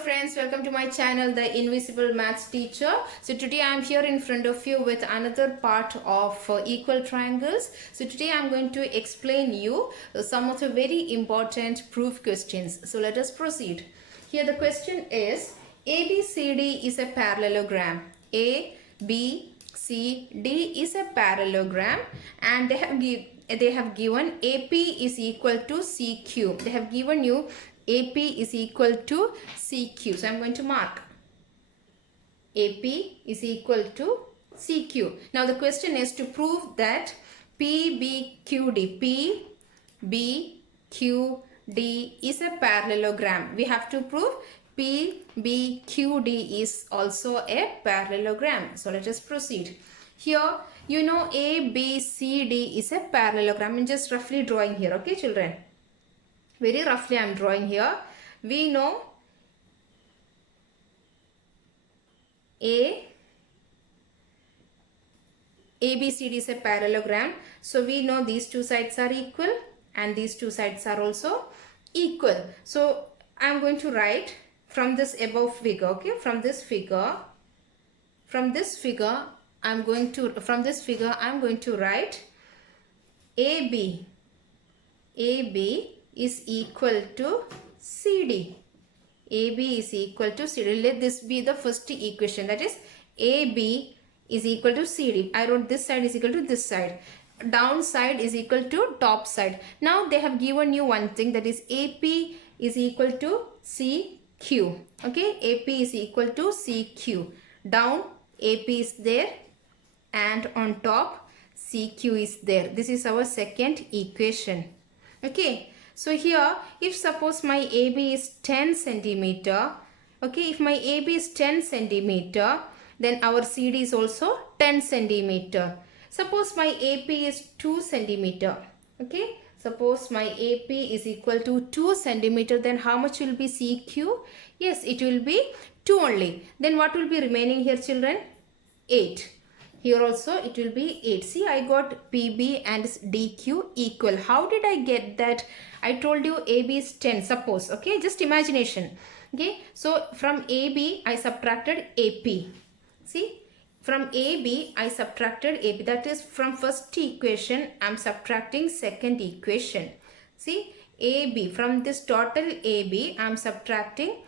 friends, welcome to my channel, The Invisible Maths Teacher. So today I am here in front of you with another part of equal triangles. So today I am going to explain you some of the very important proof questions. So let us proceed. Here the question is, ABCD is a parallelogram. ABCD is a parallelogram and they have given AP is equal to CQ. They have given you AP is equal to CQ. So I am going to mark AP is equal to CQ. Now the question is to prove that PBQD is a parallelogram. We have to prove PBQD is also a parallelogram. So let us proceed. Here you know ABCD is a parallelogram. I'm just roughly drawing here, okay children? Very roughly I am drawing here. We know ABCD is a parallelogram. So we know these two sides are equal and these two sides are also equal. So I am going to write from this above figure, okay? From this figure I am going to write AB is equal to CD. AB is equal to CD. Let this be the first equation, that is AB is equal to CD. I wrote this side is equal to this side. Down side is equal to top side. Now they have given you one thing, that is AP is equal to CQ. Okay, AP is equal to CQ. Down AP is there and on top CQ is there. This is our second equation. Okay. So here, if suppose my AB is 10 centimeter, okay, if my AB is 10 centimeter, then our CD is also 10 centimeter. Suppose my AP is 2 centimeter, okay, suppose my AP is equal to 2 centimeter, then how much will be CQ? Yes, it will be 2 only. Then what will be remaining here children? 8. Here also it will be 8. See, I got PB and DQ equal. How did I get that? I told you AB is 10, suppose, okay, just imagination. Okay, so from AB I subtracted AP. See, from AB I subtracted AP. That is, from first equation I am subtracting second equation. See, AB, from this total AB I am subtracting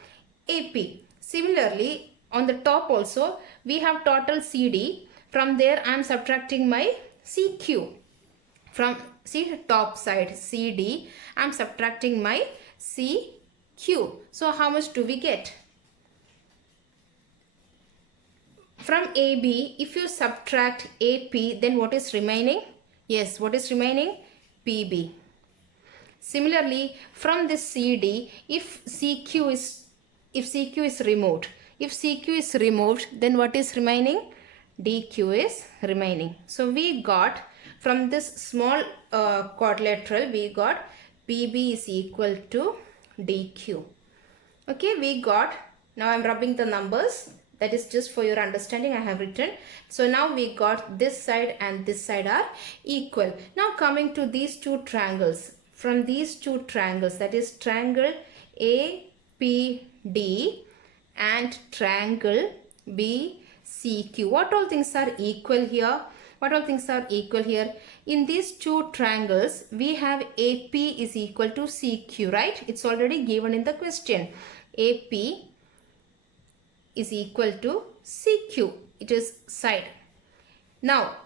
AP. Similarly, on the top also we have total CD. From there I am subtracting my CQ. From top side CD I am subtracting my CQ. So how much do we get? From AB, if you subtract AP, then what is remaining? Yes, what is remaining? PB. Similarly, from this CD, if CQ is removed, then what is remaining? DQ is remaining. So we got from this small quadrilateral, we got PB is equal to DQ. Okay, we got, now I am rubbing the numbers, that is just for your understanding I have written. So now we got this side and this side are equal. Now coming to these two triangles, from these two triangles, that is triangle APD and triangle BCQ. What all things are equal here? What all things are equal here? In these two triangles, we have AP is equal to CQ, right? It's already given in the question. AP is equal to CQ. It is side. Now,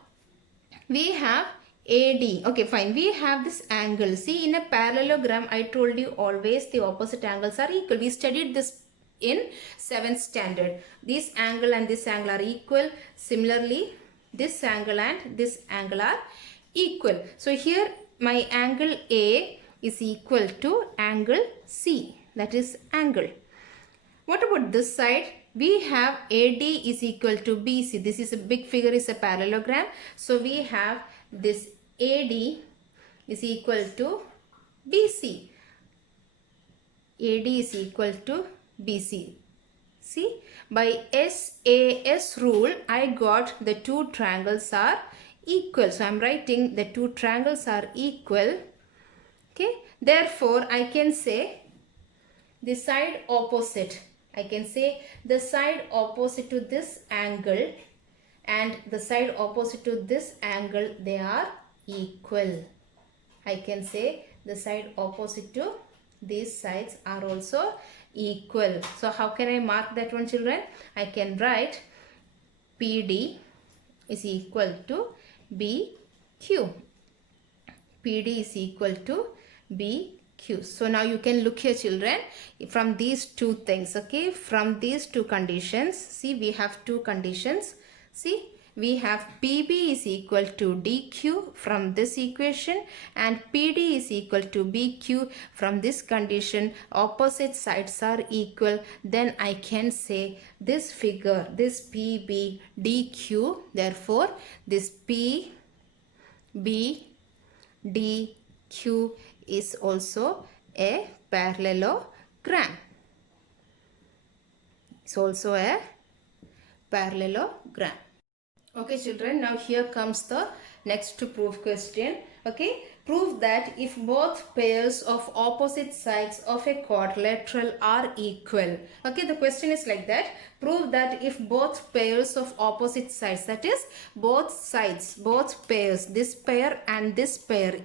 we have AD. Okay, fine. We have this angle. See, in a parallelogram, I told you always the opposite angles are equal. We studied this in 7th standard. This angle and this angle are equal. Similarly, this angle and this angle are equal. So here my angle A is equal to angle C. That is angle. What about this side? We have AD is equal to BC. This is a big figure, is a parallelogram. So we have this AD is equal to BC. AD is equal to BC. See, by SAS rule, I got the two triangles are equal. So I am writing the two triangles are equal. Okay, therefore I can say the side opposite I can say the side opposite to this angle and the side opposite to this angle, they are equal. I can say the side opposite to these sides are also equal. So how can I mark that one, children? I can write PD is equal to BQ. PD is equal to BQ. So now you can look here, children, from these two things, okay, from these two conditions. See, we have two conditions. See, we have PB is equal to DQ from this equation and PD is equal to BQ from this condition. Opposite sides are equal. Then I can say this figure, this PB DQ, therefore this PB DQ is also a parallelogram. It's also a parallelogram. Okay, children, now here comes the next to prove question. Okay, prove that if both pairs of opposite sides of a quadrilateral are equal. Okay, the question is like that. Prove that if both pairs of opposite sides, that is both sides, both pairs, this pair and this pair,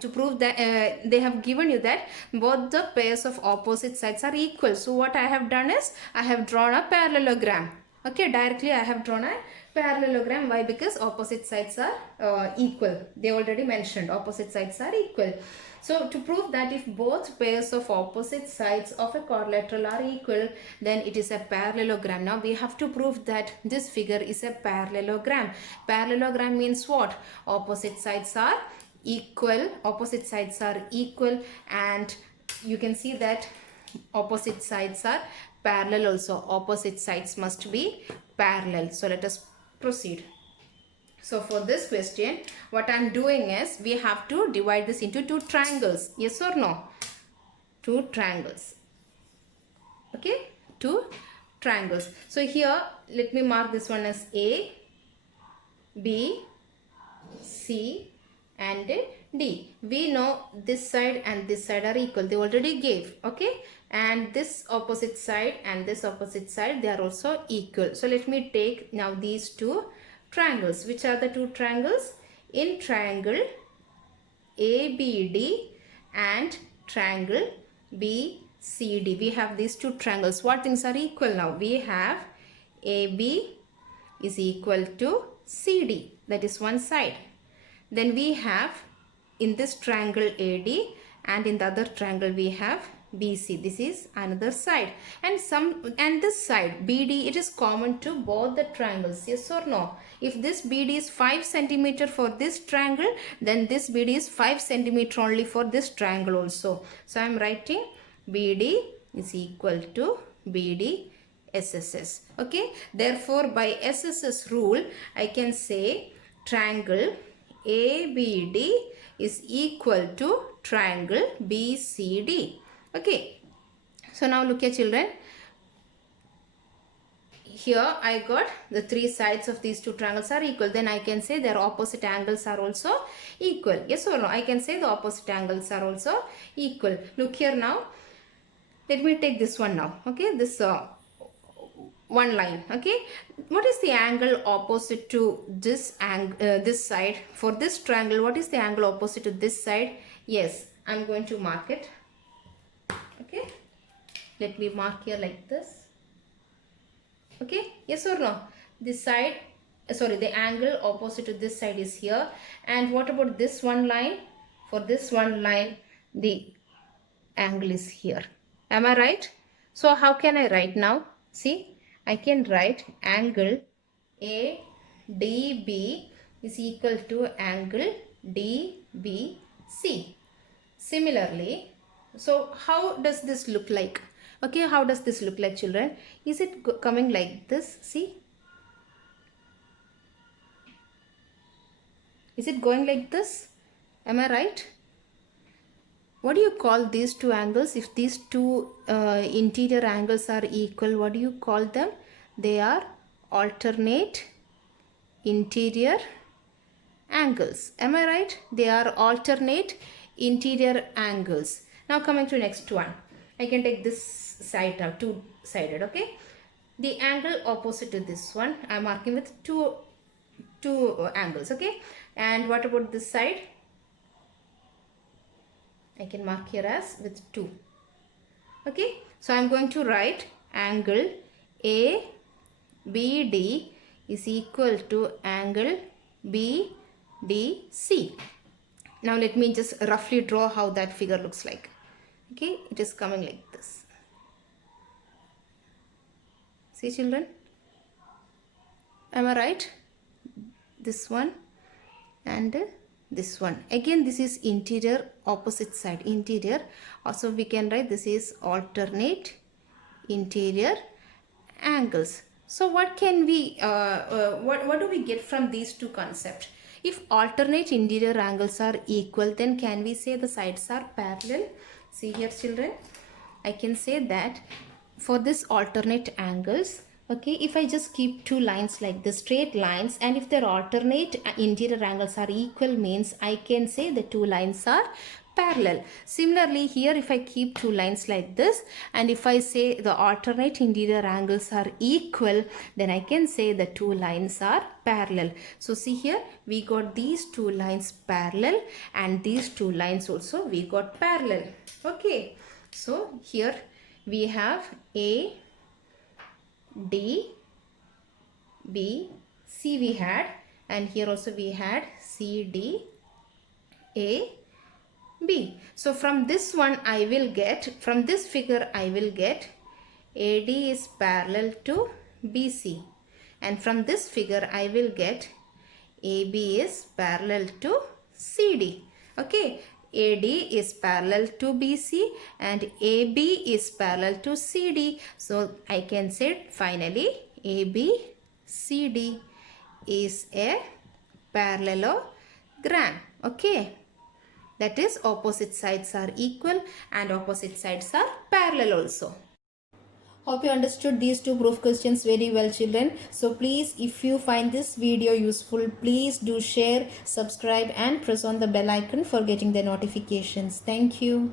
to prove that they have given you that both the pairs of opposite sides are equal. So what I have done is I have drawn a parallelogram. Okay, directly I have drawn a parallelogram. Why? Because opposite sides are equal. They already mentioned opposite sides are equal. So to prove that if both pairs of opposite sides of a quadrilateral are equal, then it is a parallelogram. Now we have to prove that this figure is a parallelogram. Parallelogram means what? Opposite sides are equal. Opposite sides are equal, and you can see that opposite sides are parallel also. Opposite sides must be parallel. So let us proceed. So for this question, what I am doing is we have to divide this into two triangles. Yes or no? Two triangles. Okay, two triangles. So here let me mark this one as A, B, C and D. We know this side and this side are equal. They already gave. Okay, and this opposite side and this opposite side, they are also equal. So let me take now these two triangles. Which are the two triangles? In triangle ABD and triangle BCD, we have these two triangles. What things are equal now? We have AB is equal to CD, that is one side. Then we have in this triangle AD and in the other triangle we have BC. This is another side. And this side BD, it is common to both the triangles. Yes or no? If this BD is 5 centimeter for this triangle, then this BD is 5 centimeter only for this triangle also. So I am writing BD is equal to BD SSS. Okay. Therefore by SSS rule, I can say triangle ABD is equal to triangle BCD. Okay. So now look here, children. Here I got the three sides of these two triangles are equal. Then I can say their opposite angles are also equal. Yes or no? I can say the opposite angles are also equal. Look here now. Let me take this one now. Okay. This one line. Okay. What is the angle opposite to this this side? For this triangle, what is the angle opposite to this side? Yes, I am going to mark it. Okay. Let me mark here like this. Okay. Yes or no? This side, sorry, the angle opposite to this side is here. And what about this one line? For this one line, the angle is here. Am I right? So how can I write now? See, I can write angle ADB is equal to angle DBC. Similarly, so how does this look like? Okay, how does this look like, children? Is it coming like this? See? Is it going like this? Am I right? What do you call these two angles? If these two interior angles are equal, what do you call them? They are alternate interior angles. Am I right? They are alternate interior angles. Now coming to next one. I can take this side now, two sided. Okay, the angle opposite to this one I'm marking with two angles. Okay, and what about this side? I can mark here as with 2. Okay, so I'm going to write angle ABD is equal to angle BDC. Now let me just roughly draw how that figure looks like. Okay, it is coming like this. See children, am I right? This one and this one. Again, this is interior, opposite side, interior. Also we can write this is alternate interior angles. So what can we what do we get from these two concepts? If alternate interior angles are equal, then can we say the sides are parallel? See here children, I can say that for this alternate angles, okay, if I just keep two lines like this, straight lines, and if their alternate interior angles are equal, means I can say the two lines are parallel. Similarly here, if I keep two lines like this, and if I say the alternate interior angles are equal, then I can say the two lines are parallel. So see here, we got these two lines parallel, and these two lines also we got parallel. Okay, so here we have A, D, B, C we had, and here also we had C, D, A, B. So from this one I will get, from this figure I will get AD is parallel to BC, and from this figure I will get AB is parallel to CD. Okay, AD is parallel to BC and AB is parallel to CD. So I can say finally ABCD is a parallelogram. Okay, that is opposite sides are equal and opposite sides are parallel also. Hope you understood these two proof questions very well children. So please, if you find this video useful, please do share, subscribe and press on the bell icon for getting the notifications. Thank you.